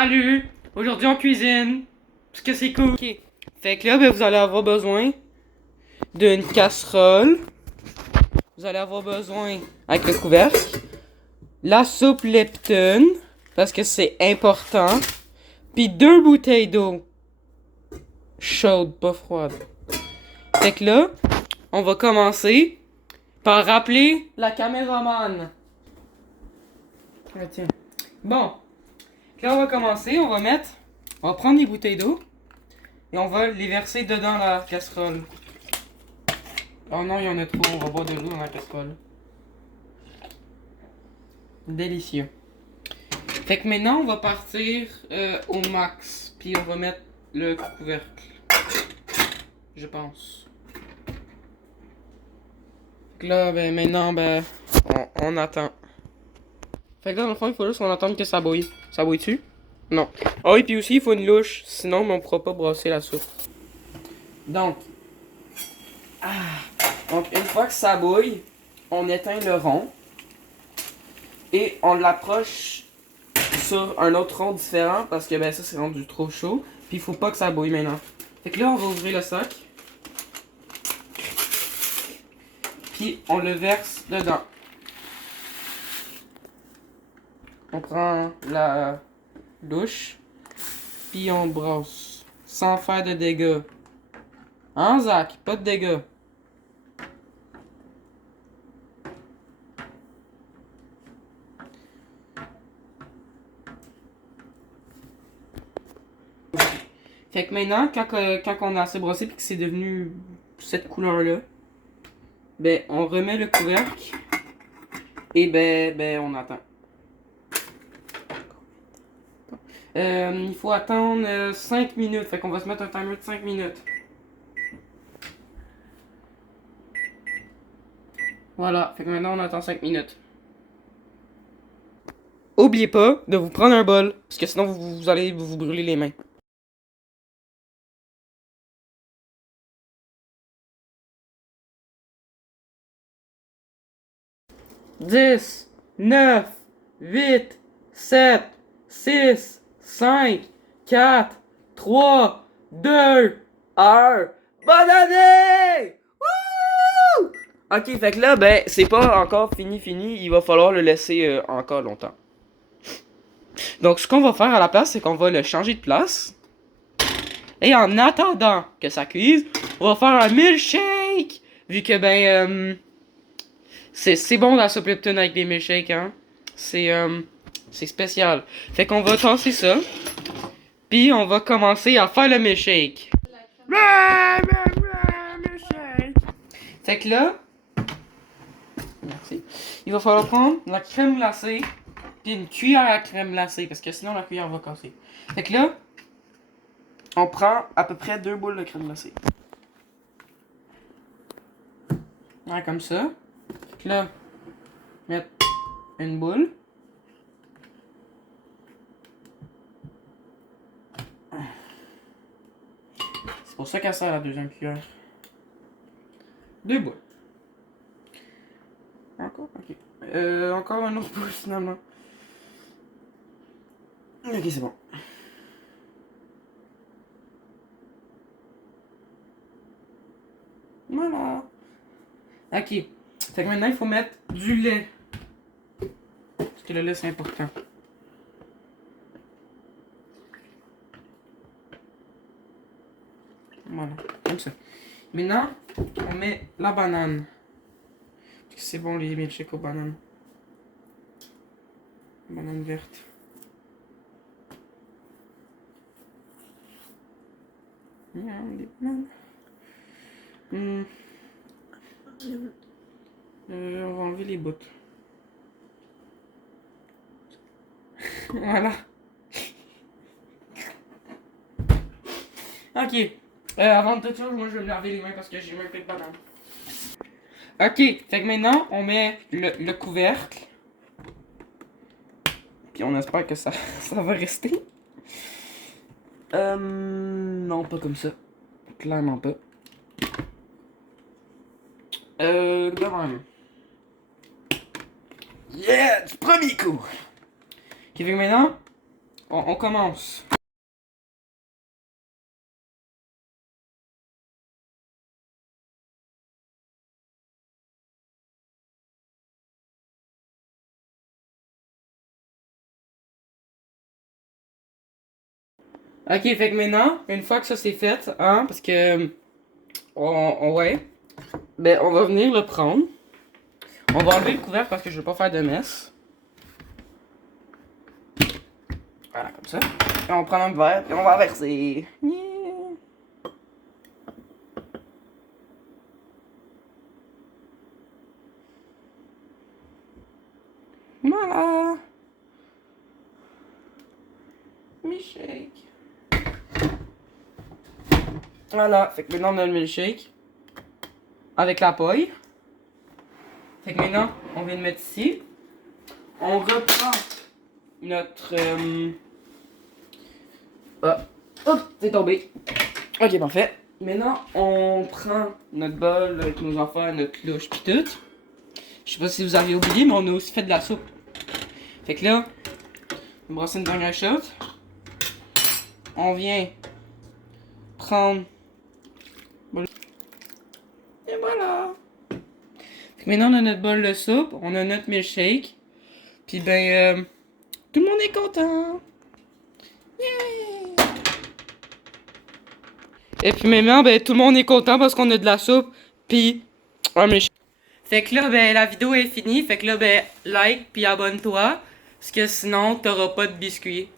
Salut! Aujourd'hui on cuisine. Parce que c'est cool. Ok. Fait que là, ben, vous allez avoir besoin d'une casserole. Vous allez avoir besoin, avec le couvercle, la soupe Lipton. Parce que c'est important. Puis 2 bouteilles d'eau. Chaude, pas froide. Fait que là, on va commencer par rappeler la caméraman. Ah, tiens. Bon. Là, on va commencer. On va prendre les bouteilles d'eau. Et on va les verser dedans la casserole. Oh non, il y en a trop. On va boire de l'eau dans la casserole. Délicieux. Fait que maintenant, on va partir au max. Puis on va mettre le couvercle. Je pense. Fait que là, ben maintenant, ben, on attend. Fait que là, dans le fond, il faut juste qu'on attende que ça bouille. Ça bouille-tu? Non. Ah oui, puis aussi, il faut une louche. Sinon, on pourra pas brasser la soupe. Donc. Donc, une fois que ça bouille, on éteint le rond. Et on l'approche sur un autre rond différent. Parce que, ben, ça, c'est rendu trop chaud. Puis, il faut pas que ça bouille maintenant. Fait que là, on va ouvrir le sac. Puis, on le verse dedans. On prend la douche. Puis, on brosse. Sans faire de dégâts. Hein, Zach? Pas de dégâts. Fait que maintenant, quand on a assez brossé et que c'est devenu cette couleur-là, ben, on remet le couvercle et ben, on attend. Il faut attendre 5 minutes, fait qu'on va se mettre un timer de 5 minutes. Voilà, fait que maintenant on attend 5 minutes. Oubliez pas de vous prendre un bol, parce que sinon vous allez vous brûler les mains. 10, 9, 8, 7, 6, 5, 4, 3, 2, 1. Bonne année! Wouh! Ok, fait que là, ben, c'est pas encore fini. Il va falloir le laisser encore longtemps. Donc, ce qu'on va faire à la place, c'est qu'on va le changer de place. Et en attendant que ça cuise, on va faire un milkshake! Vu que, ben, c'est bon la soupe Lipton avec des milkshakes, hein? C'est spécial. Fait qu'on va tasser ça. Puis on va commencer à faire le milkshake. Milkshake. Fait que là, merci. Il va falloir prendre la crème glacée. Puis une cuillère à crème glacée. Parce que sinon la cuillère va casser. Fait que là, on prend à peu près 2 boules de crème glacée. Ouais, comme ça. Fait que là, mettre une boule. C'est pour ça qu'elle sert la deuxième cuillère. 2 boules. Encore? Ok. Encore un autre boule finalement. Ok, c'est bon. Voilà. Ok. Fait que maintenant, il faut mettre du lait. Parce que le lait, c'est important. Voilà. Comme ça. Maintenant, on met la banane. Parce que c'est bon, les milkshakes aux bananes. Banane verte. Des bananes. On va enlever les bouts. Voilà. Ok. Avant de toute chose, moi je vais me laver les mains parce que j'ai mis un peu de banane. Ok. Fait que maintenant, on met le couvercle. Puis on espère que ça, ça va rester. Non, pas comme ça. Clairement pas. De même. Yeah! Du premier coup! Ok, fait que maintenant, On commence. Ok, fait que maintenant, une fois que ça c'est fait, hein, parce que, ouais, ben on va venir le prendre. On va enlever le couvercle parce que je veux pas faire de mess. Voilà, comme ça. Et on prend un verre et on va verser. Yeah. Voilà. Milkshake. Voilà, fait que maintenant on a le milkshake. Avec la paille. Fait que maintenant, on vient de mettre ici. On reprend notre... Ah. Hop, c'est tombé. Ok, parfait. Maintenant, on prend notre bol avec nos enfants, notre louche pis tout. Je sais pas si vous avez oublié, mais on a aussi fait de la soupe. Fait que là, on brosse une dernière chose. On vient prendre... Et voilà. Fait que maintenant, on a notre bol de soupe, on a notre milkshake. Puis ben, tout le monde est content. Yeah! Et puis maintenant, ben, tout le monde est content parce qu'on a de la soupe. Puis un milkshake. Fait que là, ben, la vidéo est finie. Fait que là, ben, like puis abonne-toi. Parce que sinon, t'auras pas de biscuits.